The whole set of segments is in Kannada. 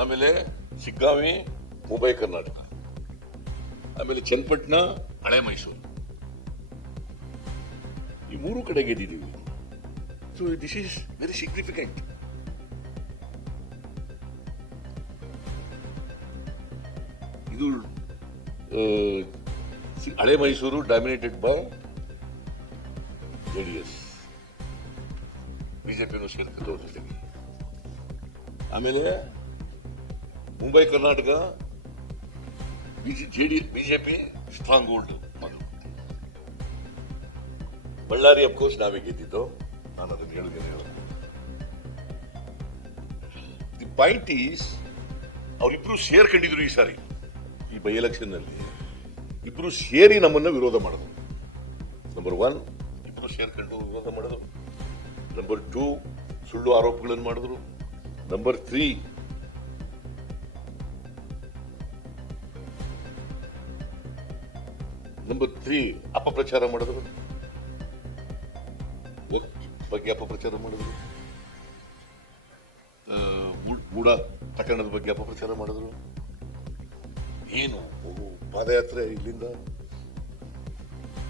ಆಮೇಲೆ ಶಿಗ್ಗಾಂವಿ ಮುಂಬೈ ಕರ್ನಾಟಕ, ಆಮೇಲೆ ಚನ್ನಪಟ್ಟಣ ಹಳೆ ಮೈಸೂರು, ಈ ಮೂರು ಕಡೆ ಗೆದ್ದಿದ್ದೀವಿ. So this is very significant. ಇದು ಹಳೆ ಮೈಸೂರು ಡಾಮಿನೇಟೆಡ್ ಬೈ ಜೆಡಿಎಸ್, ಬಿಜೆಪಿಯನ್ನು ಸೇರ್ಕೊಂಡು ಜೊತೆಗೆ. ಆಮೇಲೆ Mumbai Karnataka BJP strong hold. Ballari of course ನಾವೇ ಗೆದ್ದಿದ್ದು, ನಾನು ಅದನ್ನು ಹೇಳಿದ್ದೇನೆ. ದಿ ಪಾಯಿಂಟ್ ಈಸ್ ಅವರಿಬ್ರು ಸೇರ್ಕೊಂಡಿದ್ರು ಈ ಸಾರಿ ಈ ಬೈ ಎಲೆಕ್ಷನ್ ನಲ್ಲಿ. ಇಬ್ರು ಸೇರಿ ನಮ್ಮನ್ನ ವಿರೋಧ ಮಾಡಿದ್ರು. ನಂಬರ್ 1 ಇಬ್ರು ಸೇರ್ಕೊಂಡು ವಿರೋಧ ಮಾಡಿದ್ರು. ನಂಬರ್ 2 ಸುಳ್ಳು ಆರೋಪಗಳನ್ನು ಮಾಡಿದ್ರು. ನಂಬರ್ 3 ಅಪಪ್ರಚಾರ ಮಾಡಿದ್ರು, ಬಗ್ಗೆ ಅಪಪ್ರಚಾರ ಮಾಡಿದ್ರು, ಮೂಢ ಪ್ರಕರಣದ ಬಗ್ಗೆ ಅಪಪ್ರಚಾರ ಮಾಡಿದ್ರು. ಏನು ಪಾದಯಾತ್ರೆ ಇಲ್ಲಿಂದ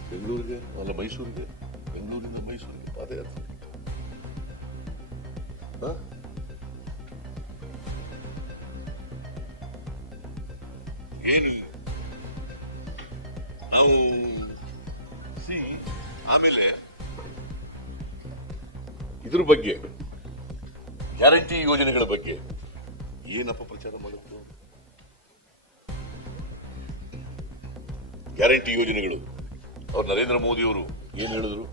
ಬೆಂಗಳೂರಿಗೆ ಅಲ್ಲ ಮೈಸೂರಿಗೆ, ಬೆಂಗಳೂರಿಂದ ಮೈಸೂರಿಗೆ ಪಾದಯಾತ್ರೆ. ಏನು ನಾವು ಆಮೇಲೆ ಇದ್ರ ಬಗ್ಗೆ ಗ್ಯಾರಂಟಿ ಯೋಜನೆಗಳ ಬಗ್ಗೆ ಏನಪ್ಪ ಪ್ರಚಾರ ಮಾಡಿದ್ರು. ಗ್ಯಾರಂಟಿ ಯೋಜನೆಗಳು ಅವ್ರು ನರೇಂದ್ರ ಮೋದಿ ಅವರು ಏನ್ ಹೇಳಿದ್ರು,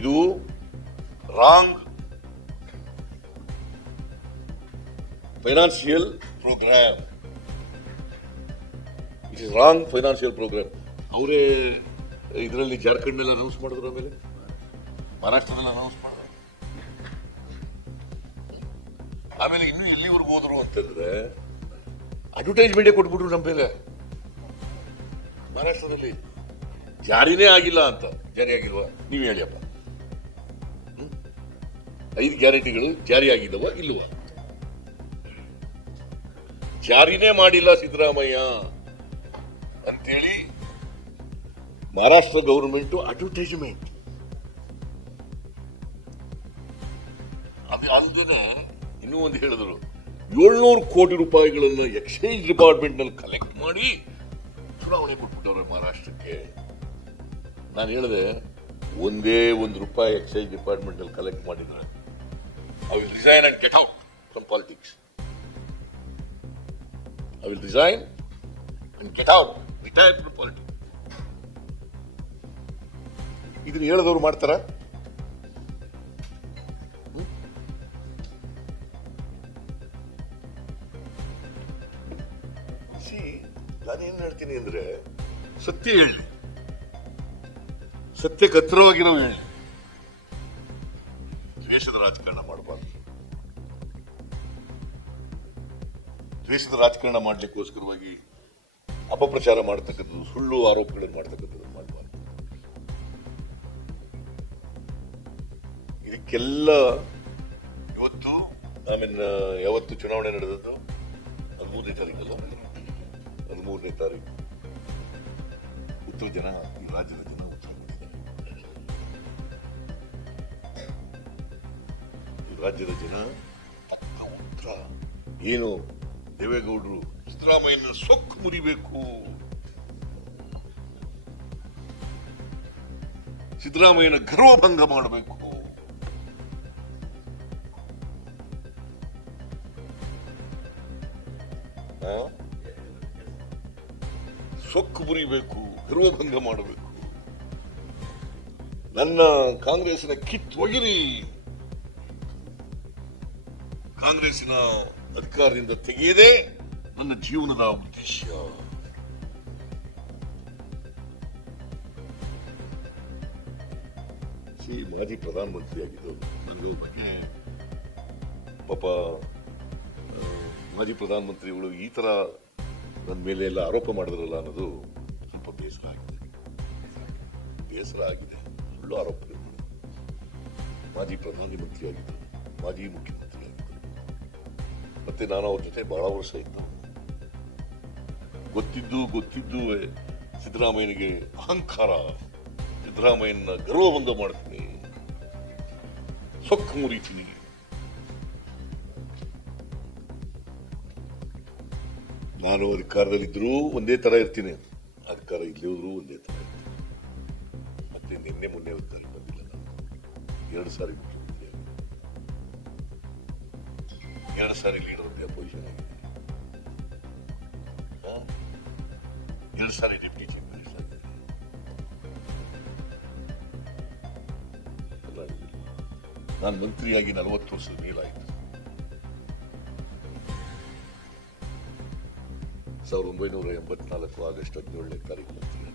ಇದು wrong financial programme, it is wrong financial programme. ಅವರೇ ಇದರಲ್ಲಿ ಜಾರ್ಖಂಡ್ ನಲ್ಲಿ ಅನೌನ್ಸ್ ಮಾಡಿದ್ರು, ಆಮೇಲೆ ಮಹಾರಾಷ್ಟ್ರದಲ್ಲಿ ಅನೌನ್ಸ್ ಮಾಡಿದ್ರು. ಆಮೇಲೆ ಇನ್ನು ಎಲ್ಲಿವರೆಗೂ ಹೋದ್ರು ಅಂತಂದ್ರೆ ಅಡ್ವರ್ಟೈಸ್ಮೆಂಟ್ ಕೊಟ್ಬಿಟ್ರು ನಮ್ಮ ಮೇಲೆ. ಮಹಾರಾಷ್ಟ್ರದಲ್ಲಿ ಜಾರಿನೇ ಆಗಿಲ್ಲ ಅಂತ. ಜಾರಿ ಆಗಿಲ್ವಾ ನೀವು ಹೇಳಿಯಪ್ಪ? 5 ಗ್ಯಾರಂಟಿಗಳು ಜಾರಿ ಆಗಿದವ ಇಲ್ವಾ? ಜಾರಿನೇ ಮಾಡಿಲ್ಲ ಸಿದ್ದರಾಮಯ್ಯ ಅಂತೇಳಿ ಮಹಾರಾಷ್ಟ್ರ ಗವರ್ಮೆಂಟ್ ಅಡ್ವರ್ಟೈಸ್ಮೆಂಟ್. ಅಲ್ಲದೆ ಇನ್ನೂ ಒಂದು ಹೇಳಿದ್ರು, 700 ಕೋಟಿ ರೂಪಾಯಿಗಳನ್ನು ಎಕ್ಸೈಸ್ ಡಿಪಾರ್ಟ್ಮೆಂಟ್ ನಲ್ಲಿ ಕಲೆಕ್ಟ್ ಮಾಡಿ ಚುನಾವಣೆ ಕೊಟ್ಬಿಟ್ಟವ್ರೆ ಮಹಾರಾಷ್ಟ್ರಕ್ಕೆ. ನಾನು ಹೇಳಿದೆ, ಒಂದೇ ₹1 ಎಕ್ಸೈಸ್ ಡಿಪಾರ್ಟ್ಮೆಂಟ್ ನಲ್ಲಿ ಕಲೆಕ್ಟ್ ಮಾಡಿದ್ರೆ I will resign and get out from politics. I will resign and get out, retire from politics. ಇದನ್ನ ಹೇಳಿದವರು ಮಾಡ್ತಾರ? ನಾನೇನ್ ಹೇಳ್ತೀನಿ ಅಂದ್ರೆ, ಸತ್ಯ ಹೇಳಿ, ಸತ್ಯಕ್ಕೆ ಹತ್ತಿರವಾಗಿರೋ ಹೇಳಿ. ದ್ವೇಷದ ರಾಜಕಾರಣ ಮಾಡಬಾರ್ದು. ದ್ವೇಷದ ರಾಜಕಾರಣ ಮಾಡ್ಲಿಕ್ಕೋಸ್ಕರವಾಗಿ ಅಪಪ್ರಚಾರ ಮಾಡ್ತಕ್ಕಂಥದ್ದು, ಸುಳ್ಳು ಆರೋಪಗಳನ್ನು ಮಾಡ್ತಕ್ಕಂಥದ್ದು ಮಾಡಬಾರ್ದು. ಇದಕ್ಕೆಲ್ಲ ಇವತ್ತು ಯಾವತ್ತು ಚುನಾವಣೆ ನಡೆದದ್ದು 13ನೇ ತಾರೀಕಲ್ಲ, 13ನೇ ತಾರೀಕು ಉತ್ತರ ಜನ, ಈ ರಾಜ್ಯದ ಜನ ಉತ್ತರ ಕೊಟ್ಟಿದ್ದಾರೆ. ಈ ರಾಜ್ಯದ ಜನ ಉತ್ತರ ಏನು, ದೇವೇಗೌಡರು ಸಿದ್ದರಾಮಯ್ಯನ ಸೊಕ್ಕು ಮುರಿಬೇಕು, ಸಿದ್ದರಾಮಯ್ಯನ ಗರ್ವಭಂಗ ಮಾಡಬೇಕು, ಸೊಕ್ಕು ಮುರಿಬೇಕು, ಗರ್ವಭಂಗ ಮಾಡಬೇಕು, ನನ್ನ ಕಾಂಗ್ರೆಸ್ಸಿನ ಕಿತ್ತೊಗಿರಿ, ಕಾಂಗ್ರೆಸ್ಸಿನ ಅಧಿಕಾರದಿಂದ ತೆಗೆಯದೇ ನನ್ನ ಜೀವನದ ಉದ್ದೇಶ. ಮಾಜಿ ಪ್ರಧಾನಮಂತ್ರಿ ಆಗಿದ್ದವರು ನನಗೆ ಬಗ್ಗೆ ಪಾಪ ಮಾಜಿ ಪ್ರಧಾನಮಂತ್ರಿಗಳು ಈ ತರ ನನ್ನ ಮೇಲೆ ಎಲ್ಲ ಆರೋಪ ಮಾಡಿದ್ರಲ್ಲ ಅನ್ನೋದು ಸ್ವಲ್ಪ ಬೇಸರ ಆಗಿದೆ. ಸುಳ್ಳು ಆರೋಪ. ಮಾಜಿ ಪ್ರಧಾನಮಂತ್ರಿ ಆಗಿದ್ದರು, ಮಾಜಿ ಮುಖ್ಯಮಂತ್ರಿ ಆಗಿದ್ದರು, ಮತ್ತೆ ನಾನು ಅವ್ರ ಜೊತೆ ಬಹಳ ವರ್ಷ ಇತ್ತು. ಗೊತ್ತಿದ್ದು ಸಿದ್ದರಾಮಯ್ಯನಿಗೆ ಅಹಂಕಾರ, ಸಿದ್ದರಾಮಯ್ಯನ ಗರ್ವಭಂಗ ಮಾಡ್ತೀನಿ, ಸೊಕ್ಕು ಮುರಿತೀನಿ. ನಾನು ಅಧಿಕಾರದಲ್ಲಿದ್ದರೂ ಒಂದೇ ತರ ಇರ್ತೀನಿ, ಅಧಿಕಾರ ಇಲ್ಲಿದ್ರು ಒಂದೇ ತರ ಇರ್ತೀನಿ. ಮತ್ತೆ ನಿನ್ನೆ ಮೊನ್ನೆ ಹೊತ್ತಲ್ಲಿ ಬಂದಿಲ್ಲ. ನಾನು 2 ಸಾರಿ ಮುಖ್ಯಮಂತ್ರಿ, 2 ಸಾರಿ ಲೀಡರ್ ಅಪೋಸಿಷನ್ ಆಗಿದೆ, 2 ಸಾರಿ ಡೆಪ್ಟಿ ಚೀಫ್ ಮಿನಿಸ್ಟರ್ ಆಗಿದೆ. ನಾನು ಮಂತ್ರಿಯಾಗಿ 40 ವರ್ಷದ ಮೇಲಾಯಿತು. 1984 ಆಗಸ್ಟ್ 17ನೇ ತಾರೀಕು ಮಂತ್ರಿ.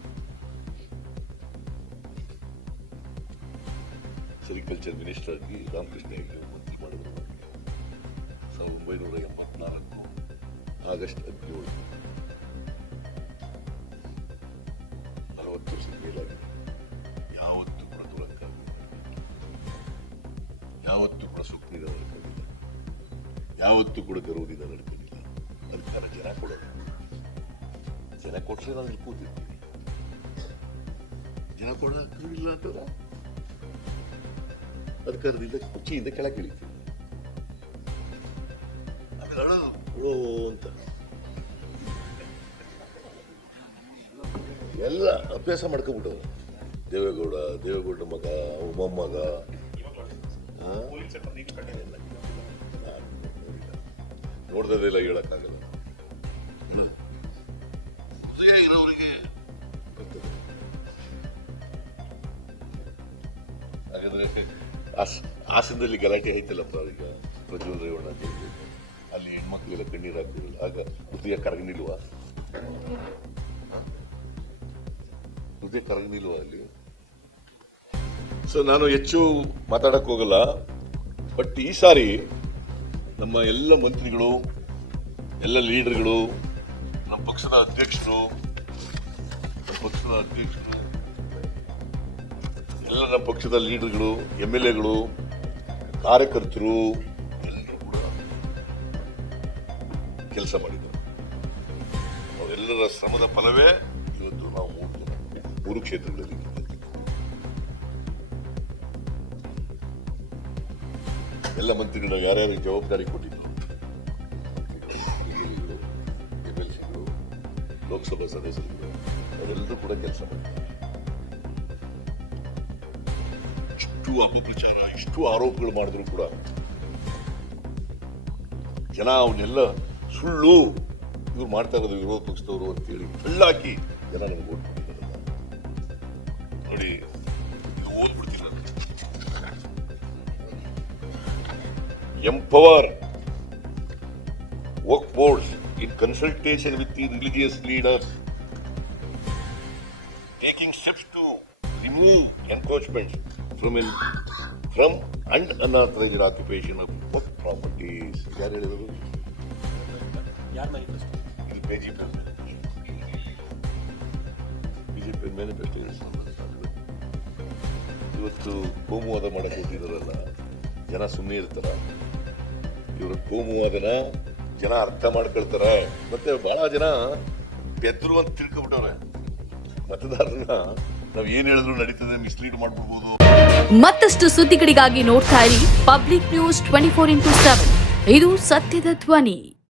ಸೆರಿಕಲ್ಚರ್ ಮಿನಿಸ್ಟರ್ ಆಗಿ ರಾಮಕೃಷ್ಣ ಹೆಗಡೆ ಮಂತ್ರಿ ಮಾಡಿದ್ರು. 1984 ಆಗಸ್ಟ್ 17, 40 ವರ್ಷದ ಮೇಲಾಗಿದೆ. ಯಾವತ್ತೂ ಕೂಡ ದುರಂಕಾರ, ಯಾವತ್ತೂ ಕೂಡ ಸುಪ್ರೀದ ನಡ್ಕೊಂಡಿಲ್ಲ, ಯಾವತ್ತೂ ಕೂಡ ಗರ್ವದಿಂದ ನಡ್ಕೊಂಡಿಲ್ಲ. ಅಧಿಕಾರ ಜನ ಕೊಡೋದು, ಜನ ಕೊಟ್ಟರೆ ನಾನು ಇಲ್ಲಿ ಕೂತಿರ್ತೀನಿ. ಜನ ಕೊಡೋಕ್ಕಿಲ್ಲ ಅಂತಂದ್ರೆ ಅಧಿಕಾರದಿಂದ ಕುರ್ಚಿಯಿಂದ ಕೆಳಗೆ ಇಳಿತೀನಿ. ಆಮೇಲೆ ಅಳೋದು ಅಂತ ಎಲ್ಲ ಅಭ್ಯಾಸ ಮಾಡ್ಕೊಂಡ್ಬಿಟ್ಟವ್ರು. ದೇವೇಗೌಡ ಮಗ, ಮೊಮ್ಮಗ, ನೋಡ್ದದೆಲ್ಲ ಹೇಳಕ್ಕಾಗಲ್ಲ. ಇರೋರಿಗೆ ಹಾಗಾದ್ರೆ ಹಾಸನದಲ್ಲಿ ಗಲಾಟೆ ಆಯ್ತಲ್ಲಪ್ಪ ಈಗ, ಪ್ರಜ್ವಲ್ ರೇವಣ್ಣ ಅಂತ ಹೇಳ್ಬೇಕು, ಅಲ್ಲಿ ಹೆಣ್ಮಕ್ಳೆಲ್ಲ ಕಣ್ಣೀರು ಹಾಕ್ತಿರಲ್ಲ, ಆಗ ಹೃದಯ ಕರಗನಿಲ್ವಾ? ಹೃದಯ ಕರಗನಿಲ್ವಾ ಅಲ್ಲಿ? ಸೊ ನಾನು ಹೆಚ್ಚು ಮಾತಾಡಕ್ ಹೋಗಲ್ಲ. ಬಟ್ ಈ ಸಾರಿ ನಮ್ಮ ಎಲ್ಲ ಮಂತ್ರಿಗಳು, ಎಲ್ಲ ಲೀಡರ್ಗಳು, ನಮ್ಮ ಪಕ್ಷದ ಅಧ್ಯಕ್ಷರು, ಎಲ್ಲ ನಮ್ಮ ಪಕ್ಷದ ಲೀಡರ್ಗಳು, MLAಗಳು, ಕಾರ್ಯಕರ್ತರು ಎಲ್ಲರೂ ಕೂಡ ಕೆಲಸ ಮಾಡಿದ್ದಾರೆ. ಅವರೆಲ್ಲರ ಶ್ರಮದ ಫಲವೇ ಇವತ್ತು ನಾವು 3 ಕ್ಷೇತ್ರಗಳಲ್ಲಿ ಎಲ್ಲ ಮಂತ್ರಿಗಳು ಯಾರ್ಯಾರಿಗೆ ಜವಾಬ್ದಾರಿ ಕೊಟ್ಟಿದ್ರು, MLCಗಳು, ಲೋಕಸಭಾ ಸದಸ್ಯರುಗಳು, ಅವರೆಲ್ಲರೂ ಕೂಡ ಕೆಲಸ ಮಾಡಿದ್ದಾರೆ. ಇಷ್ಟು ಅಪಪ್ರಚಾರ, ಇಷ್ಟು ಆರೋಪಗಳು ಮಾಡಿದ್ರು ಕೂಡ ಜನ ಅವನ್ನೆಲ್ಲ ಸುಳ್ಳು, ಇವ್ರು ಮಾಡ್ತಾ ಇರೋದು ವಿರೋಧ ಪಕ್ಷದವರು ಅಂತೇಳಿ ಕಳ್ಳಾಕಿ ಜನ ನನಗೆ ಓಟ್ ಮಾಡಿದಾರಲ್ಲ ನೋಡಿ. ಇದು ಓದ್ಬಿಡ್ತೀನಿ. Empower work boards in consultation with the religious leaders, taking steps to remove encroachments from and unauthorized occupation of work properties. ಯಾರು ಹೇಳಿದ್ರು? BJP manifesto. ಇವತ್ತು ಕೋಮುವಾದ ಮಾಡಕ್ಕೆ ಹೋಗಿದಾರಲ್ಲ, ಜನ ಸುಮ್ಮನೆ ಇರ್ತಾರ? ಇವರು ಕೋಮುವಾದನ ಜನ ಅರ್ಥ ಮಾಡ್ಕೊಳ್ತಾರೆ. ಮತ್ತೆ ಬಹಳ ಜನ ಬೆದ್ರು ಅಂತ ತಿಳ್ಕೊಬಿಟ್ಟವ್ರೆ. ಮತದಾರರನ್ನ ನಾವ್ ಏನ್ ಹೇಳಿದ್ರು ನಡೀತದೆ, ಮಿಸ್ಲೀಡ್ ಮಾಡ್ಬಿಡ್ಬೋದು. ಮತ್ತಷ್ಟು ಸುದ್ದಿಗಳಿಗಾಗಿ ನೋಡ್ತಾ ಇರಿ ಪಬ್ಲಿಕ್ ನ್ಯೂಸ್ 24x7. ಇದು ಸತ್ಯದ ಧ್ವನಿ.